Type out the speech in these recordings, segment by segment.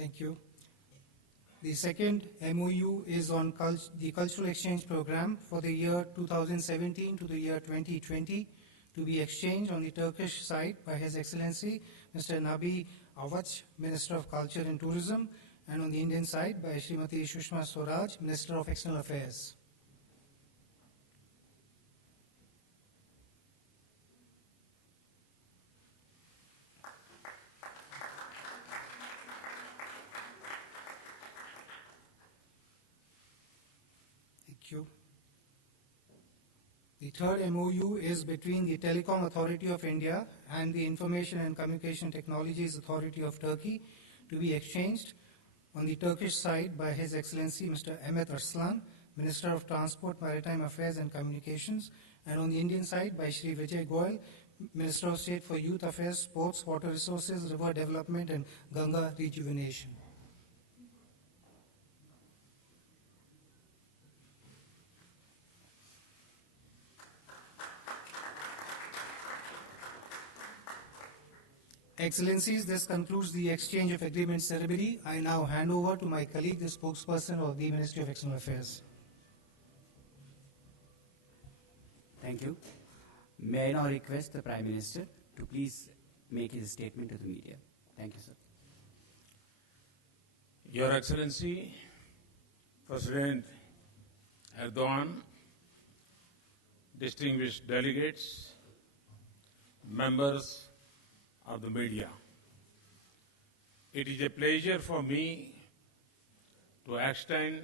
Thank you. The second MOU is on the Cultural Exchange Program for the year 2017 to the year 2020 to be exchanged on the Turkish side by His Excellency Mr. Nabi Avaç, Minister of Culture and Tourism, and on the Indian side by Srimati Sushma Swaraj, Minister of External Affairs. Thank you. The third MOU is between the Telecom Authority of India and the Information and Communication Technologies Authority of Turkey to be exchanged on the Turkish side by His Excellency Mr. Ahmet Arslan, Minister of Transport, Maritime Affairs and Communications, and on the Indian side by Shri Vijay Goyal, Minister of State for Youth Affairs, Sports, Water Resources, River Development and Ganga Rejuvenation. Excellencies, this concludes the exchange of agreement ceremony. I now hand over to my colleague, the spokesperson of the Ministry of External Affairs. Thank you. May I now request the Prime Minister to please make his statement to the media. Thank you, sir. Your Excellency, President Erdoğan, distinguished delegates, members of the media. It is a pleasure for me to extend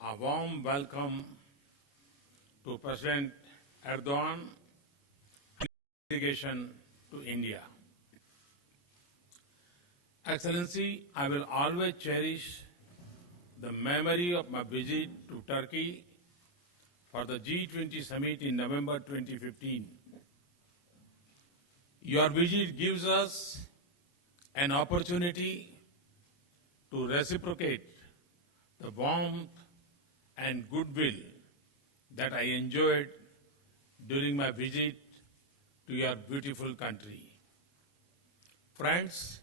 a warm welcome to President Erdoğan and delegation to India. Excellency, I will always cherish the memory of my visit to Turkey for the G20 summit in November 2015. Your visit gives us an opportunity to reciprocate the warmth and goodwill that I enjoyed during my visit to your beautiful country. Friends,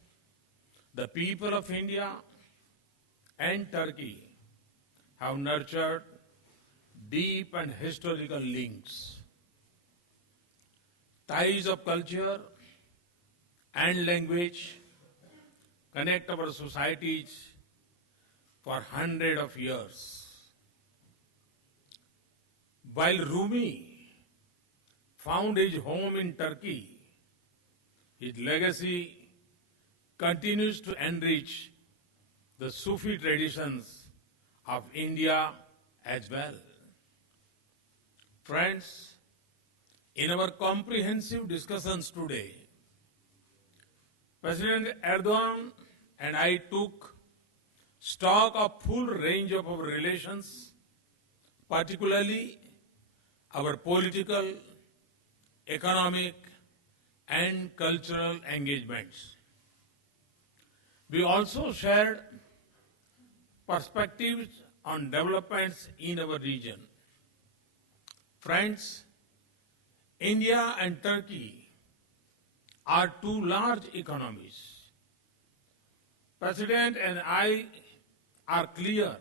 the people of India and Turkey have nurtured deep and historical links. Ties of culture and language connect our societies for hundreds of years. While Rumi found his home in Turkey, his legacy continues to enrich the Sufi traditions of India as well. Friends, in our comprehensive discussions today, President Erdoğan and I took stock of full range of our relations, particularly our political, economic, and cultural engagements. We also shared perspectives on developments in our region. Friends, India and Turkey are two large economies. President and I are clear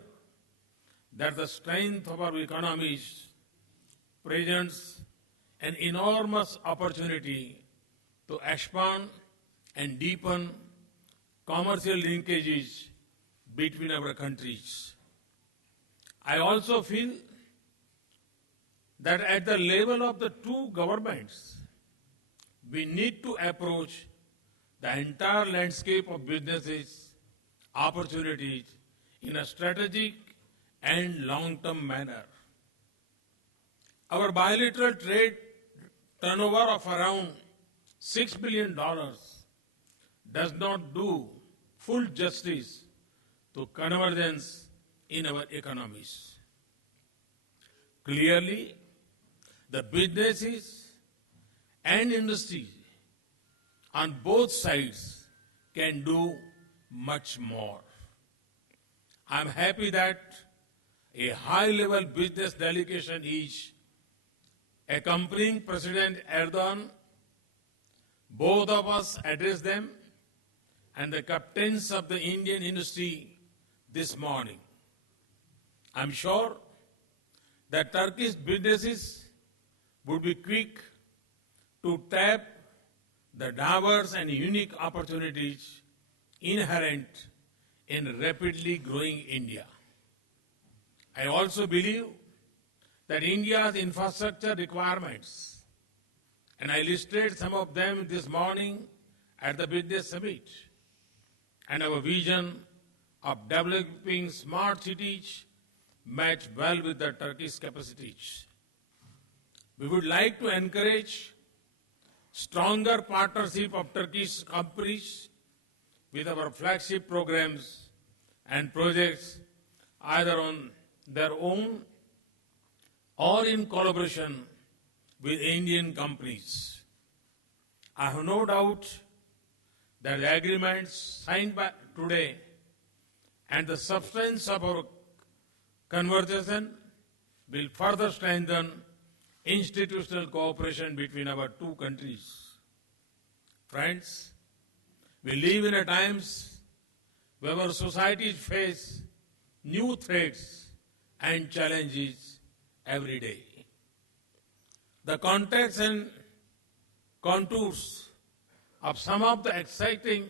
that the strength of our economies presents an enormous opportunity to expand and deepen commercial linkages between our countries. I also feel that at the level of the two governments, we need to approach the entire landscape of businesses, opportunities in a strategic and long-term manner. Our bilateral trade turnover of around $6 billion does not do full justice to convergence in our economies. Clearly, the businesses and industries on both sides can do much more. I'm happy that a high-level business delegation is accompanying President Erdoğan. Both of us addressed them, and the captains of the Indian industry this morning. I'm sure that Turkish businesses would be quick to tap the diverse and unique opportunities inherent in rapidly growing India. I also believe that India's infrastructure requirements, and I listed some of them this morning at the Business Summit, and our vision of developing smart cities match well with the Turkish capacities. We would like to encourage stronger partnership of Turkish companies with our flagship programs and projects either on their own or in collaboration with Indian companies. I have no doubt that the agreements signed by today and the substance of our conversation will further strengthen institutional cooperation between our two countries. Friends, we live in a times where our societies face new threats and challenges every day. The context and contours of some of the existing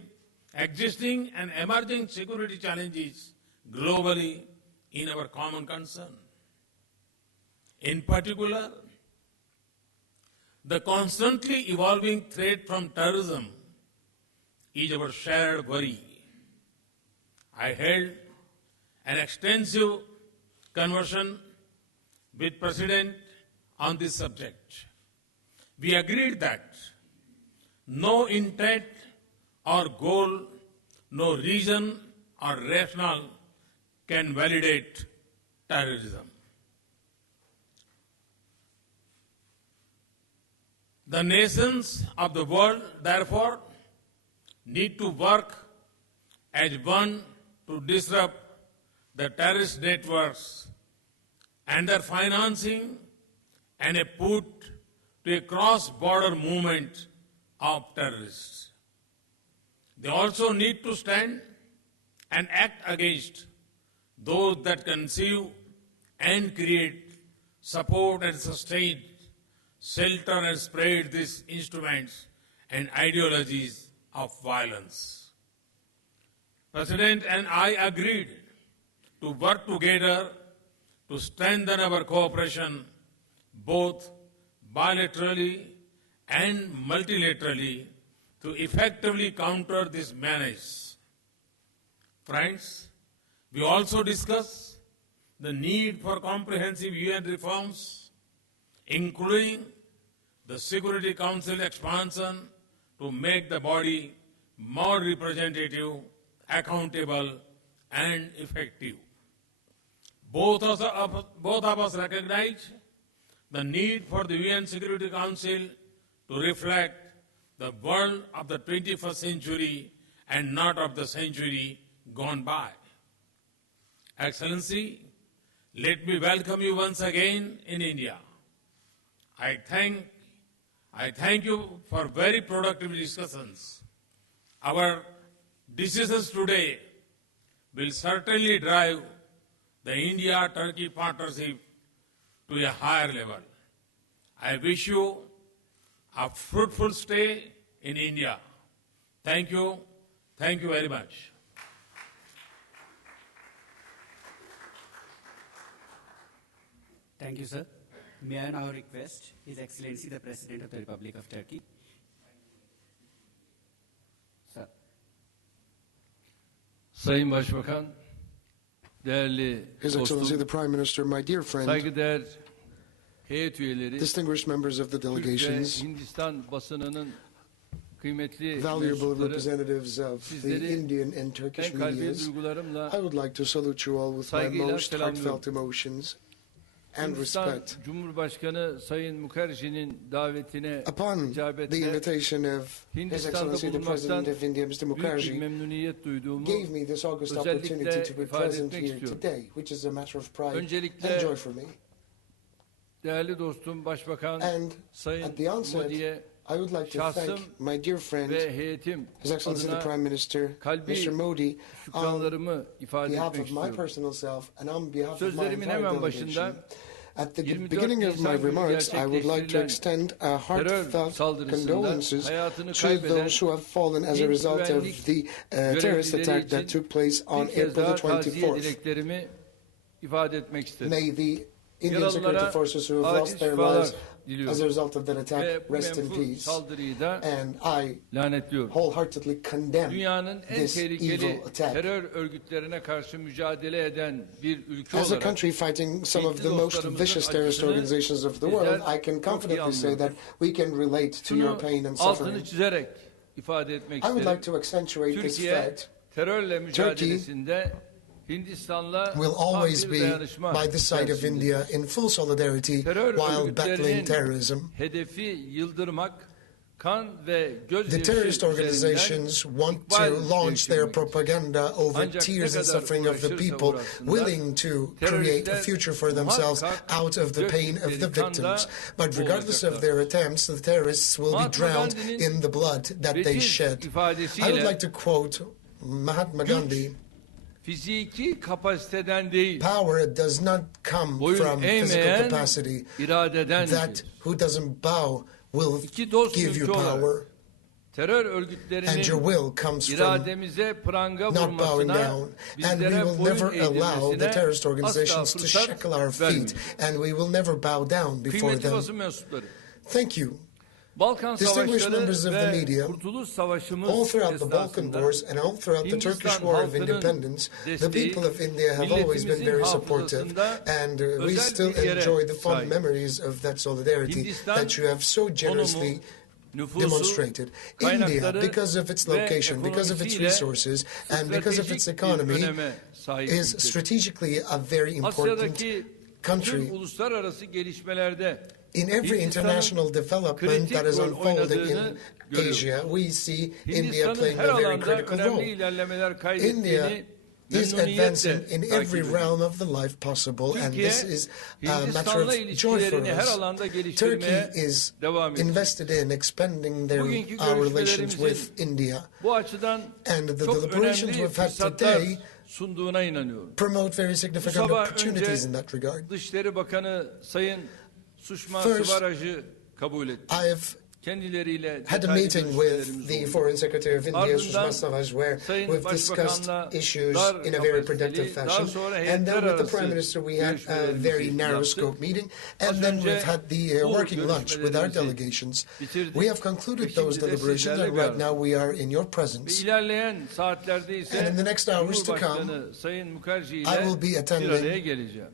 and emerging security challenges globally in our common concern. In particular, the constantly evolving threat from terrorism is our shared worry. I held an extensive conversation with President on this subject. We agreed that no intent or goal, no reason or rationale can validate terrorism. The nations of the world, therefore, need to work as one to disrupt the terrorist networks and their financing and a put to a cross-border movement of terrorists. They also need to stand and act against those that conceive and create, support and sustain, shelter and spread these instruments and ideologies of violence. President and I agreed to work together to strengthen our cooperation both bilaterally and multilaterally to effectively counter this menace. Friends, we also discussed the need for comprehensive UN reforms, including the Security Council expansion to make the body more representative, accountable, and effective. Both of us recognize the need for the UN Security Council to reflect the world of the 21st century and not of the century gone by. Excellency, let me welcome you once again in India. I thank you for very productive discussions. Our decisions today will certainly drive the India-Turkey partnership to a higher level. I wish you a fruitful stay in India. Thank you. Thank you very much. Thank you, sir. May I now request His Excellency the President of the Republic of Turkey. Sir. Sayın Başbakan, değerli His Excellency the dostum, Prime Minister, my dear friend, saygıdeğer heyet üyeleri, distinguished members of the Türk ve delegations, Hindistan basınının kıymetli valuable mensupları, representatives of the sizleri Indian and Turkish en kalbi medias, duygularımla I would like to salute you all with my saygıyla most heartfelt selamlıyorum. emotions and Hindistan respect. Cumhurbaşkanı Sayın Mukherjee'nin davetine Upon the icabetle invitation of His Hindistan'da Excellency the bulunmaktan President of India, Mr. büyük bir Mukherjee, memnuniyet duyduğumu gave me this august özellikle opportunity to be ifade present etmek here istiyorum. today, which is a matter of pride Öncelikle and joy for me. değerli dostum Başbakan And Sayın at the onset, Modi'ye I would like to şahsım thank my dear friend, ve heyetim His Excellency the adına Prime Minister, kalbi Mr. Modi, on şükranlarımı ifade behalf etmek of my istiyorum. personal self and on behalf of my Sözlerimin entire hemen delegation. başında At the 24 beginning of my Nisan günü remarks, I would like to gerçekleştirilen extend terör heartfelt saldırısında condolences hayatını to kaybeden those who have fallen as a ilk result of güvenlik the terrorist görevlileri attack that için took place on bir kez April daha the taziye 24th. dileklerimi ifade etmek isterim. May the Indian security Yaralılara forces who have acil lost their şifalar lives diliyorum. as a result of that Ve attack bu rest in menfur peace. saldırıyı da And I lanetliyorum. wholeheartedly condemn Dünyanın en this tehlikeli evil attack. terör örgütlerine karşı mücadele eden bir ülke As a olarak country fighting some of the most dostlarımızın vicious terrorist acısını organizations of the bizler world, I can çok iyi confidently say anlıyoruz. that we can relate to your Şunu pain and altını suffering. çizerek ifade etmek I would like isterim. to accentuate this Türkiye fact. terörle mücadelesinde Hindistan'la Will tam always bir be dayanışma by the side of içerisindedir. India in full solidarity Terör while battling örgütlerinin terrorism. hedefi yıldırmak, kan ve The gözyaşı terrorist üzerinden organizations want ikbal to launch their devşirmek. propaganda over Ancak tears ne and kadar suffering of the uğraşırsa people, uğraşsınlar, willing to create a teröristler future for themselves muhakkak out of the pain of the döktükleri victims. kanla But regardless of their attempts, the terrorists will be Mahatma drowned Gandhi'nin in the blood that they veciz shed. I would ifadesiyle like to quote Mahatma Gandhi. fiziki kapasiteden değil, Power does not come boyun from physical eğmeyen capacity. iradedendir. That who doesn't bow will İki dost give you ülke olarak power. terör And your örgütlerinin will comes from irademize pranga not bowing vurmasına, down. And we bizlere will boyun never allow the eğdirmesine terrorist asla organizations to fırsat shackle our feet. vermeyin. And we will never bow down before Kıymetli them. basın mensupları, Thank you. Balkan Distinguished members of Savaşları the ve media, Kurtuluş Savaşımız all throughout the Balkan esnasında Wars and all throughout the Hindistan Turkish War of halkının Independence, the desteği, people of India have always been very milletimizin supportive. hafızasında And we özel still bir yere enjoy the fond sahip. memories of that solidarity Hindistan that you have so generously konumu, nüfusu, demonstrated. India, kaynakları because of its ve location, because of its ekonomisiyle resources, and because of its stratejik economy, bir öneme sahip is ülkedir. strategically a very important Asya'daki country. tüm uluslararası gelişmelerde In every international development kritik that is rol unfolding in oynadığını görüyoruz. Asia, we see India Hindistan'ın playing her a very alanda critical önemli role. ilerlemeler India kaydettiğini is advancing memnuniyetle in takip every ediyoruz. realm of the life possible, and Türkiye, this is a matter Hindistan'la of joy for ilişkilerini her us. alanda geliştirmeye Turkey is devam ediyor. invested in expanding Bugünkü our relations görüşmelerimizin with India, Bu açıdan and the çok deliberations önemli we've had fırsatlar today sunduğuna inanıyorum. promote very Bu significant sabah opportunities önce in that regard. Dışişleri Bakanı Sayın Sushma First, Swaraj'ı kabul etti. I have Kendileriyle had a detaylı meeting görüşmelerimiz with the oldu. Foreign Secretary of India, Ardından Sushma Swaraj, where Sayın we've discussed Başbakan'la issues dar in a very kapasiteli, productive daha fashion. sonra And heyetler then with the arası Prime Minister, we had a görüşmelerimizi very narrow yaptık. scope meeting. Az And then önce we've had the bu working lunch with our görüşmelerimizi delegations. bitirdik. We have concluded Ve those şimdi de deliberations, sizlerle and bir right arada. now we are in your Ve presence. ilerleyen saatlerde ise And in the next hours to come, Cumhurbaşkanı Sayın Mukherjee I ile will be bir attending araya geleceğim.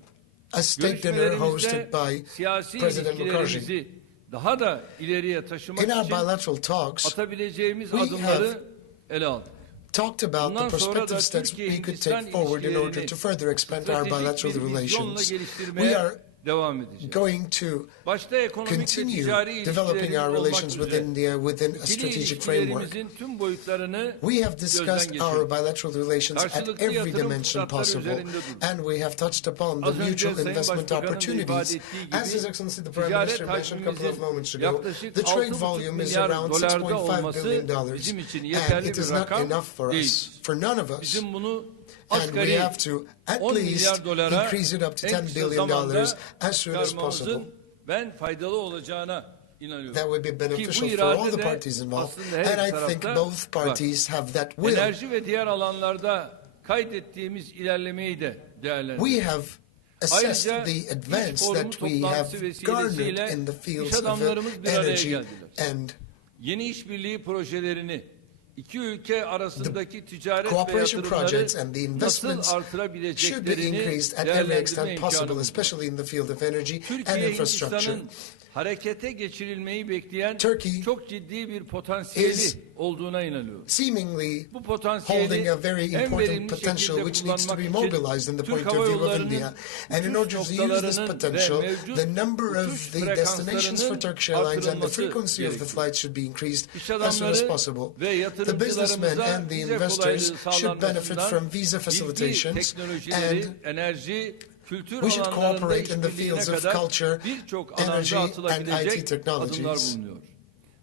A state dinner hosted Görüşmelerimizde by siyasi President Mukherjee. ilişkilerimizi daha da ileriye taşımak In our için bilateral talks, atabileceğimiz we adımları ele aldık. talked about the Bundan sonra da prospective steps we could Türkiye-Hindistan take forward in order ilişkilerini to further expand our stratejik bilateral bir vizyonla relations. We geliştirmeye are devam edeceğiz. going to Başta ekonomik ve continue ticari developing ilişkilerimiz our olmak relations with üzere India within a ikili strategic framework. ilişkilerimizin tüm boyutlarını We have gözden discussed our geçirdik. bilateral relations at Karşılıklı every yatırım dimension fırsatları possible, üzerinde durduk. and we have touched upon the Az önce mutual Sayın investment Başbakan'ın da opportunities. ifade ettiği gibi, As His Excellency the Prime ticaret Minister mentioned a couple of hacmimizin moments ago, yaklaşık the trade 6,5 volume is milyar around dolarda $6.5 olması billion, bizim için and yeterli it bir is not rakam enough for değil. us, for none of us. Bizim bunu And we asgari have to at 10 least milyar dolara increase it up to en $10 kısa billion zamanda as soon as possible. çıkarmamızın ben faydalı olacağına inanıyorum. That would be Ki bu beneficial for all irade the de parties involved. aslında her And I think tarafta both parties have that will. Enerji ve diğer alanlarda kaydettiğimiz ilerlemeyi de değerlendiriyoruz. We have assessed Ayrıca the iş advance forumu that we have toplantısı garnered vesilesiyle in the iş fields of adamlarımız bir araya energy geldiler. and Yeni işbirliği projelerini iki ülke arasındaki ticaret ve cooperation projects and the yatırımları investments nasıl should be artırabileceklerini increased at every değerlendirme extent possible, imkanımız var. especially in the field of energy and Türkiye, infrastructure. Hindistan'ın harekete geçirilmeyi bekleyen Turkey çok ciddi bir potansiyeli is olduğuna inanıyorum. Seemingly Bu potansiyeli holding a very en important verimli potential şekilde which needs to be kullanmak için mobilized in the Türk point of Hava view of Yolları'nın India. And in uçuş order to use this noktalarının potential, ve mevcut the number uçuş of the destinations for frekanslarının Turkish Airlines and the artırılması frequency of the gerekiyor. flights should be increased İş as soon as adamları possible. ve The businessmen yatırımcılarımıza and the vize investors kolaylığı should benefit sağlanmasından from visa bilgi facilitations, teknolojileri, and enerji, kültür we should alanlarında cooperate in the işbirliğine fields of kadar culture, birçok energy, alanda and atılabilecek IT technologies. adımlar bulunuyor.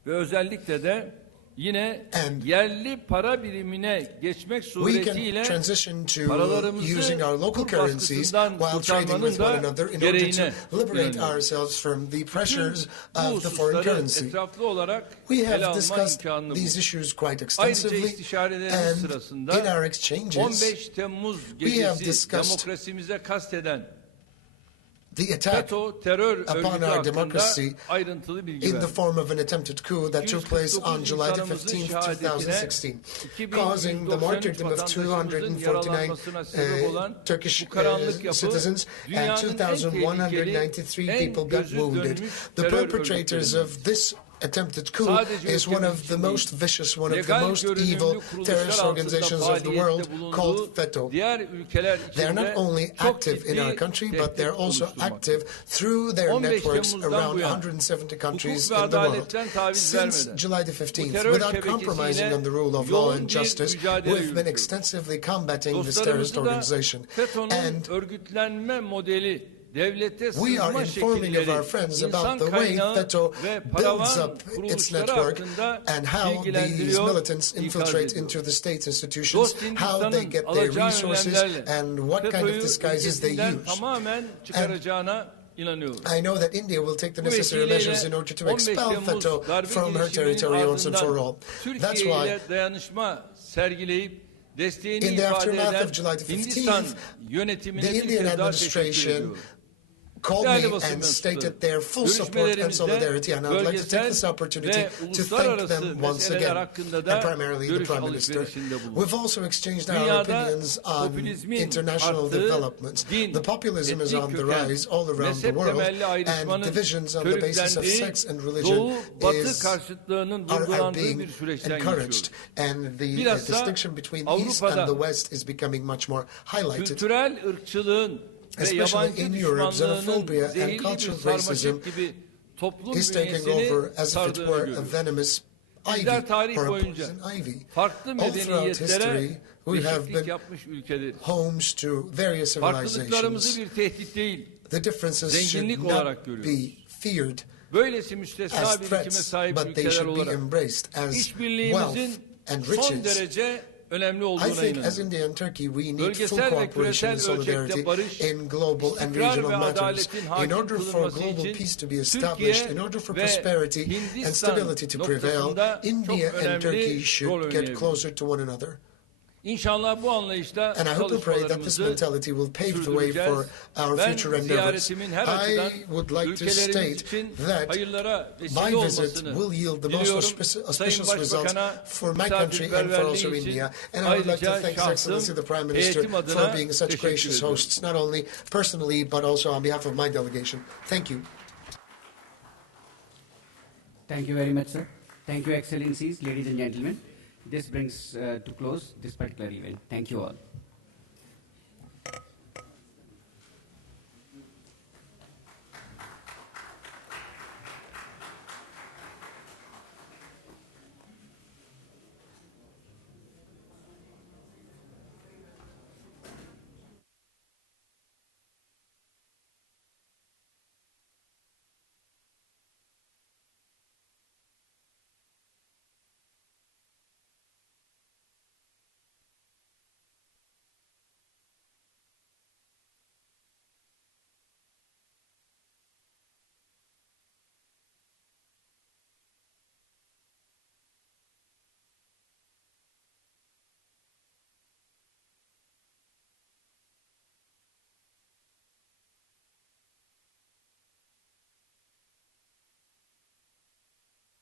ve özellikle de yine And yerli para birimine geçmek we can suretiyle transition to paralarımızı using our local kur currencies baskısından while trading with kurtarmanın one da another in order to gereğine liberate inanıyoruz. ourselves from the Tüm pressures bu of the foreign hususları currency. etraflı olarak We ele have alma discussed imkanını these bulduk. issues quite Ayrıca extensively, istişarelerimiz and sırasında in our exchanges, 15 Temmuz we have gecesi discussed demokrasimize kasteden the attack FETÖ terör upon örgütü our hakkında democracy ayrıntılı bilgi in the verdik. form of an attempted coup that took place on 249 July the insanımızın 15th, şehadetine 2016, causing the martyrdom of 249 Turkish bu karanlık yapı, citizens and dünyanın en tehlikeli, 2,193 en people got gözü wounded. dönmüş The terör perpetrators örgütlerinden. of this attempted coup Sadece is one ülkemiz of the için most değil, vicious, one of the legal most görünümlü evil kuruluşlar terrorist altında organizations of the world faaliyette called bulunduğu FETÖ. diğer ülkeler They are not içinde only çok active in our ciddi country, but they're tehdit also oluşturmaktadır. active through their 15 networks Temmuz'dan around bu yana 170 countries hukuk ve in the world. adaletten taviz Since vermeden July the bu 15th, terör without compromising şebekesiyle on the rule of law yoğun and bir justice, mücadele we've been yürütüyoruz. extensively combating this terrorist Dostlarımızı da organization. FETÖ'nün And örgütlenme modeli, devlete we are sızma informing of our şekilleri, friends insan about the way kaynağı FETÖ ve builds paravan up its kuruluşları network hakkında and how these bilgilendiriyor, militants ikaz infiltrate ediyor. into the state institutions, Dost how they Hindistan'ın get their alacağı resources, önlemlerle and what kind of FETÖ'yü disguises they ülkesinden use. tamamen çıkaracağına inanıyoruz. I know that India will take the Bu necessary vesileyle measures in order to 15 expel Temmuz FETÖ darbe from her girişiminin territory once and for all. ardından That's Türkiye why ile dayanışma sergileyip desteğini in the ifade aftermath eden of July the 15th, Hindistan yönetimine the bir Indian kez daha teşekkür administration ediyorum. called Değerli me basın and mensupları, stated their full support and görüşmelerimizde solidarity, and I would like to take this bölgesel opportunity ve to thank uluslararası them once meseleler again, hakkında da and primarily the görüş Prime Minister. alışverişinde bulunduk. We've also exchanged our Dünyada opinions on popülizmin international arttığı, developments. din, The populism is etnik on the köken, rise all around the mezhep world, temelli and ayrışmanın divisions on the basis of körüklendiği, sex and religion Doğu-Batı karşıtlığının are vurgulandığı being bir süreçten encouraged, geçiyoruz. and the Bilhassa distinction between the East and Avrupa'da the West is becoming much more highlighted. Kültürel ırkçılığın ve Especially yabancı in Europe, düşmanlığının xenophobia and zehirli bir cultural sarmaşık racism gibi toplum is taking bünyesini over as if it sardığını were a görüyoruz. venomous ivy Bizler tarih or a boyunca poison ivy. farklı All throughout medeniyetlere history, we have beşiklik been yapmış ülkeleriz. homes to various Farklılıklarımızı civilizations. bir tehdit değil, The differences should zenginlik not olarak be görüyoruz. feared böylesi müstesna as birikime threats, sahip but they ülkeler should be olarak embraced as wealth işbirliğimizin and son riches. derece önemli I olduğuna think as inanıyorum. India and Turkey, we need full Bölgesel ve cooperation küresel and solidarity ölçekte barış, in global and istikrar regional ve matters. adaletin In hakim order for kılınması global için peace to be Türkiye established, in order for ve prosperity and Hindistan stability to prevail, noktasında çok India and önemli Turkey rol should get oynayabilir. closer to one another. İnşallah bu anlayışla And I hope and pray that this çalışmalarımızı mentality will pave the way for our Ben future endeavors. ziyaretimin her I açıdan would like to ülkelerimiz state için that hayırlara my vesile visit olmasını will yield the most diliyorum. auspicious Sayın results Başbakan'a for my country and for also misafirperverliği için India. And I would like to ayrıca thank His Excellency şahsım, the Prime Minister heyetim adına for being such teşekkür gracious ediyorum. hosts, not only personally but also on behalf of my delegation. Thank you. Thank you very much, sir. Thank you, Excellencies, ladies and gentlemen. This brings to close this particular event. Thank you all.